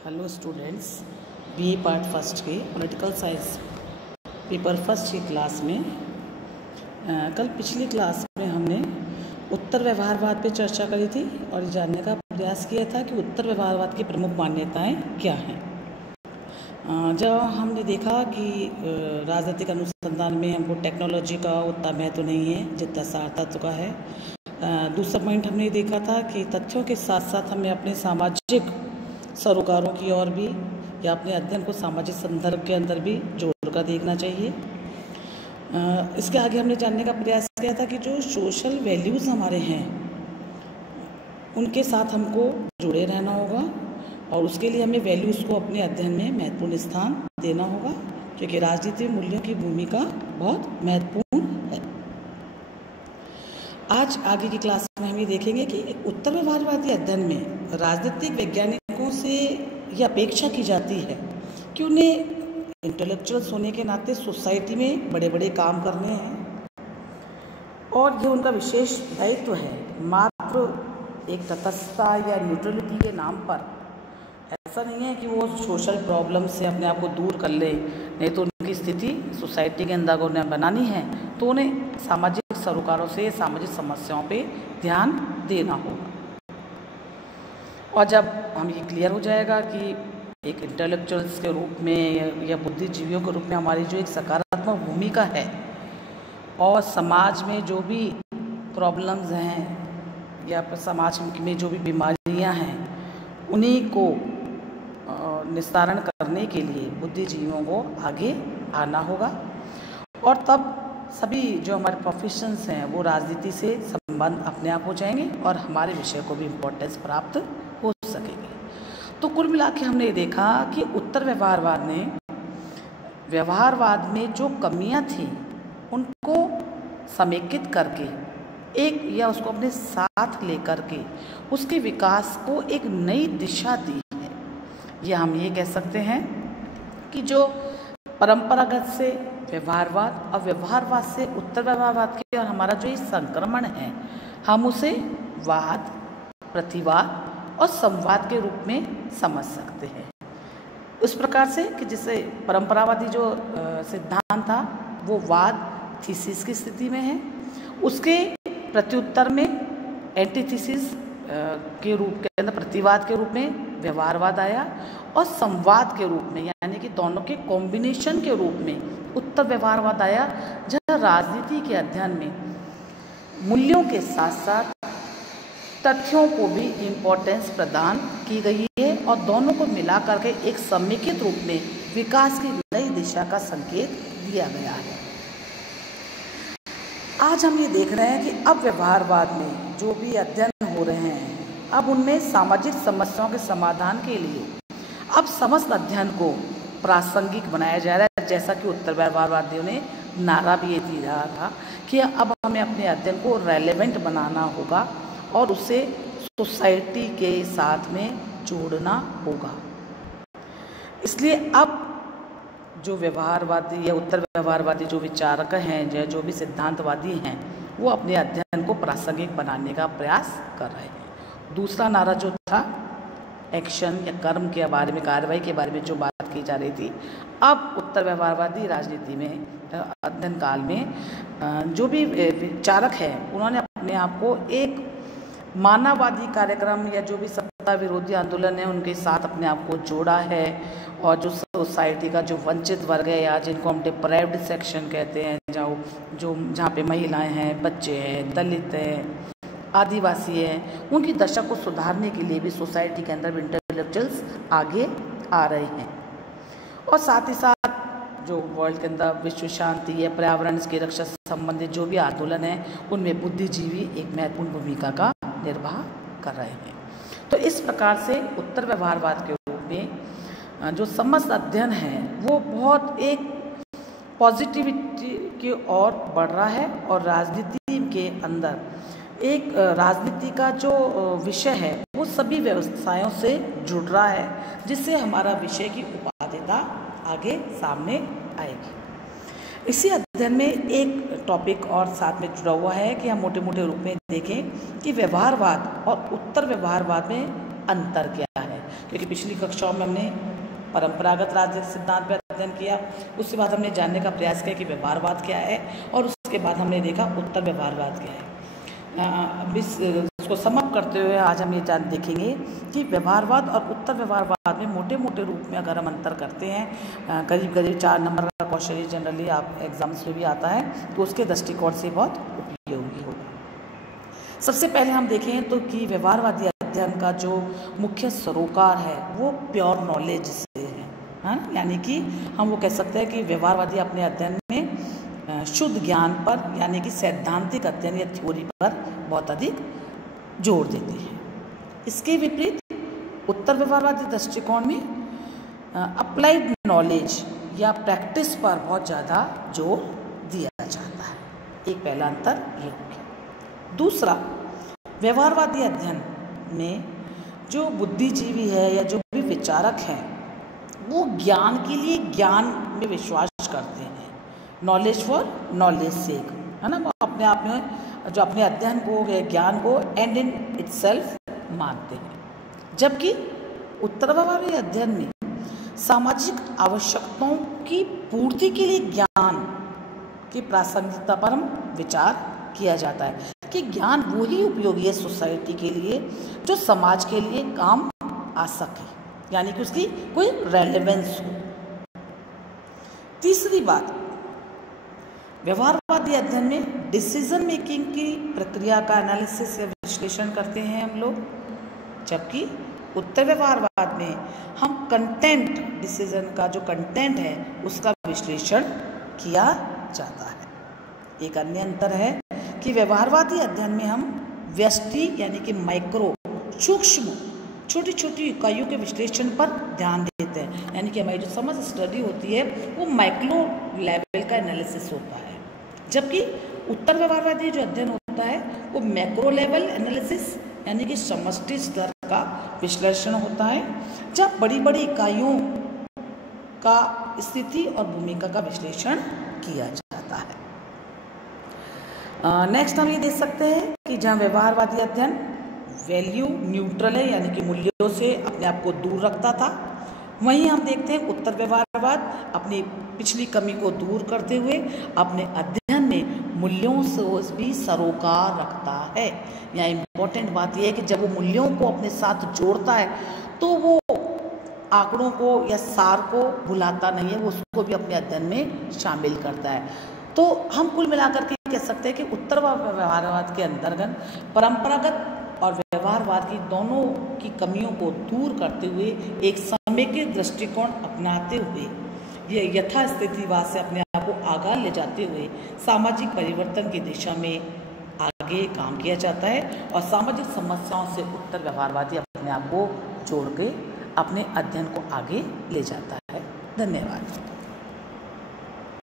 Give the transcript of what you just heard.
Hello students, BA part first के political science paper first की class में कल पिछली क्लास में हमने उत्तर व्यवहारवाद पे चर्चा करी थी और जानने का प्रयास किया था कि उत्तर व्यवहारवाद की प्रमुख मान्यताएं क्या हैं। जब हमने देखा कि राजनीतिक अनुसंधान में हमको टेक्नोलॉजी का उतना महत्व नहीं है जितना सार्थत्व का है। दूसरा पॉइंट हमने देखा था कि तथ्यों के साथ साथ हमें अपने सामाजिक सरोकारों की ओर भी या अपने अध्ययन को सामाजिक संदर्भ के अंदर भी जोड़कर देखना चाहिए। इसके आगे हमने जानने का प्रयास किया था कि जो सोशल वैल्यूज़ हमारे हैं उनके साथ हमको जुड़े रहना होगा और उसके लिए हमें वैल्यूज़ को अपने अध्ययन में महत्वपूर्ण स्थान देना होगा, क्योंकि राजनीतिक मूल्यों की भूमिका बहुत महत्वपूर्ण है। आज आगे की क्लास में हम ये देखेंगे कि उत्तर व्यवहारवादी अध्ययन में राजनीतिक वैज्ञानिकों से यह अपेक्षा की जाती है कि उन्हें इंटेलेक्चुअल्स होने के नाते सोसाइटी में बड़े बड़े काम करने हैं और ये उनका विशेष दायित्व है। मात्र एक तटस्थता या न्यूट्रलिटी के नाम पर ऐसा नहीं है कि वो सोशल प्रॉब्लम से अपने आप को दूर कर ले, नहीं तो उनकी स्थिति सोसाइटी के अंदर उन्हें बनानी है तो उन्हें सामाजिक सरोकारों से सामाजिक समस्याओं पे ध्यान देना होगा। और जब हम ये क्लियर हो जाएगा कि एक इंटेलेक्चुअल्स के रूप में या बुद्धिजीवियों के रूप में हमारी जो एक सकारात्मक भूमिका है और समाज में जो भी प्रॉब्लम्स हैं या समाज में जो भी बीमारियां हैं उन्हीं को निस्तारण करने के लिए बुद्धिजीवियों को आगे आना होगा और तब सभी जो हमारे प्रोफेशंस हैं वो राजनीति से संबंध अपने आप हो जाएंगे और हमारे विषय को भी इम्पोर्टेंस प्राप्त हो सकेंगे। तो कुल मिला के हमने ये देखा कि उत्तर व्यवहारवाद ने व्यवहारवाद में जो कमियां थी उनको समेकित करके एक या उसको अपने साथ लेकर के उसके विकास को एक नई दिशा दी है। या हम ये कह सकते हैं कि जो परंपरागत से व्यवहारवाद और व्यवहारवाद से उत्तर व्यवहारवाद के और हमारा जो ये संक्रमण है हम उसे वाद, प्रतिवाद और संवाद के रूप में समझ सकते हैं। उस प्रकार से कि जिससे परंपरावादी जो सिद्धांत था वो वाद थीसिस की स्थिति में है, उसके प्रत्युत्तर में एंटीथीसिस के रूप के अंदर प्रतिवाद के रूप में व्यवहारवाद आया और संवाद के रूप में यानी कि दोनों के कॉम्बिनेशन के रूप में उत्तर व्यवहारवाद आया, जहाँ राजनीति के अध्ययन में मूल्यों के साथ साथ तथ्यों को भी इम्पोर्टेंस प्रदान की गई है और दोनों को मिला करके एक समेकित रूप में विकास की नई दिशा का संकेत दिया गया है। आज हम ये देख रहे हैं कि अब व्यवहारवाद में जो भी अध्ययन हो रहे हैं अब उनमें सामाजिक समस्याओं के समाधान के लिए अब समस्त अध्ययन को प्रासंगिक बनाया जा रहा है, जैसा कि उत्तर व्यवहारवादियों ने नारा भी ये दिया था कि अब हमें अपने अध्ययन को रेलेवेंट बनाना होगा और उसे सोसाइटी के साथ में जोड़ना होगा। इसलिए अब जो व्यवहारवादी या उत्तर व्यवहारवादी जो विचारक हैं या जो भी सिद्धांतवादी हैं वो अपने अध्ययन को प्रासंगिक बनाने का प्रयास कर रहे हैं। दूसरा नारा जो था एक्शन या कर्म के बारे में, कार्रवाई के बारे में जो बात की जा रही थी, अब उत्तर व्यवहारवादी राजनीति में अध्ययन काल में जो भी विचारक हैं उन्होंने अपने आप को एक मानववादी कार्यक्रम या जो भी सत्ता विरोधी आंदोलन है उनके साथ अपने आप को जोड़ा है और जो सोसाइटी का जो वंचित वर्ग है या जिनको हम डिप्राइव्ड सेक्शन कहते हैं, जहाँ पे महिलाएं हैं, बच्चे हैं, दलित हैं, आदिवासी हैं, उनकी दशा को सुधारने के लिए भी सोसाइटी के अंदर इंटेलेक्चुअल्स आगे आ रहे हैं। और साथ ही साथ जो वर्ल्ड के अंदर विश्व शांति या पर्यावरण की रक्षा से संबंधित जो भी आंदोलन है उनमें बुद्धिजीवी एक महत्वपूर्ण भूमिका का निर्वाह कर रहे हैं। तो इस प्रकार से उत्तर व्यवहारवाद के रूप में जो समस्त अध्ययन है वो बहुत एक पॉजिटिविटी की ओर बढ़ रहा है और राजनीति के अंदर एक राजनीति का जो विषय है वो सभी व्यवसायों से जुड़ रहा है, जिससे हमारा विषय की उपादेयता आगे सामने आएगी। इसी अध्ययन में एक टॉपिक और साथ में जुड़ा हुआ है कि हम मोटे मोटे रूप में देखें कि व्यवहारवाद और उत्तर व्यवहारवाद में अंतर क्या है। क्योंकि पिछली कक्षाओं में हमने परंपरागत राजनीतिक सिद्धांत पर अध्ययन किया, उसके बाद हमने जानने का प्रयास किया कि व्यवहारवाद क्या है, और उसके बाद हमने देखा उत्तर व्यवहारवाद क्या है। इसको समाप्त करते हुए आज हम ये देखेंगे कि व्यवहारवाद और उत्तर व्यवहारवाद में मोटे मोटे रूप में अगर हम अंतर करते हैं, करीब करीब 4 नंबर का क्वेश्चन जनरली आप एग्जाम्स में भी आता है, तो उसके दृष्टिकोण से बहुत उपयोगी होगा। सबसे पहले हम देखें तो कि व्यवहारवादी अध्ययन का जो मुख्य सरोकार है वो प्योर नॉलेज से है, यानी कि हम वो कह सकते हैं कि व्यवहारवादी अपने अध्ययन में शुद्ध ज्ञान पर यानी कि सैद्धांतिक अध्ययन या थ्योरी पर बहुत अधिक जोर देते हैं। इसके विपरीत उत्तर व्यवहारवादी दृष्टिकोण में अप्लाइड नॉलेज या प्रैक्टिस पर बहुत ज़्यादा जोर दिया जाता है। एक पहला अंतर ये हो गया। दूसरा, व्यवहारवादी अध्ययन में जो बुद्धिजीवी है या जो भी विचारक हैं वो ज्ञान के लिए ज्ञान में विश्वास करते हैं, नॉलेज फॉर नॉलेज सेक, है ना। वो अपने आप में जो अपने अध्ययन को ज्ञान को एंड इन इटसेल्फ मानते हैं, जबकि उत्तर व्यवहारवादी अध्ययन में सामाजिक आवश्यकताओं की पूर्ति के लिए ज्ञान की प्रासंगिकता पर हम विचार किया जाता है कि ज्ञान वो ही उपयोगी है सोसाइटी के लिए जो समाज के लिए काम आ सके, यानी कि उसकी कोई रेलेवेंस हो। तीसरी बात, व्यवहारवादी अध्ययन में डिसीजन मेकिंग की प्रक्रिया का एनालिसिस या विश्लेषण करते हैं हम लोग, जबकि उत्तर व्यवहारवाद में हम कंटेंट, डिसीजन का जो कंटेंट है उसका विश्लेषण किया जाता है। एक अन्य अंतर है कि व्यवहारवादी अध्ययन में हम व्यष्टि यानी कि माइक्रो, सूक्ष्म, छोटी छोटी इकाइयों के विश्लेषण पर ध्यान देते हैं, यानी कि हमारी जो समझ स्टडी होती है वो माइक्रो लेवल का एनालिसिस होता है, जबकि उत्तर व्यवहारवादी जो अध्ययन होता है वो मैक्रो लेवल एनालिसिस यानी कि समष्टि स्तर का विश्लेषण होता है, जब बड़ी बड़ी इकाइयों का स्थिति और भूमिका का विश्लेषण किया जाता है। नेक्स्ट हम ये देख सकते हैं कि जहाँ व्यवहारवादी अध्ययन वैल्यू न्यूट्रल है यानी कि मूल्यों से अपने आप को दूर रखता था, वहीं हम देखते हैं उत्तर व्यवहारवाद अपनी पिछली कमी को दूर करते हुए अपने अध्ययन में मूल्यों से भी सरोकार रखता है। यहाँ इम्पोर्टेंट बात यह है कि जब वो मूल्यों को अपने साथ जोड़ता है तो वो आंकड़ों को या सार को भुलाता नहीं है, वो उसको भी अपने अध्ययन में शामिल करता है। तो हम कुल मिलाकर के कह सकते हैं कि उत्तर व्यवहारवाद के अंतर्गत परंपरागत और व्यवहारवाद की दोनों की कमियों को दूर करते हुए एक समेकित दृष्टिकोण अपनाते हुए ये यथास्थितिवाद से अपने आप को आगे ले जाते हुए सामाजिक परिवर्तन की दिशा में आगे काम किया जाता है और सामाजिक समस्याओं से उत्तर व्यवहारवादी अपने आप को जोड़ के अपने अध्ययन को आगे ले जाता है। धन्यवाद।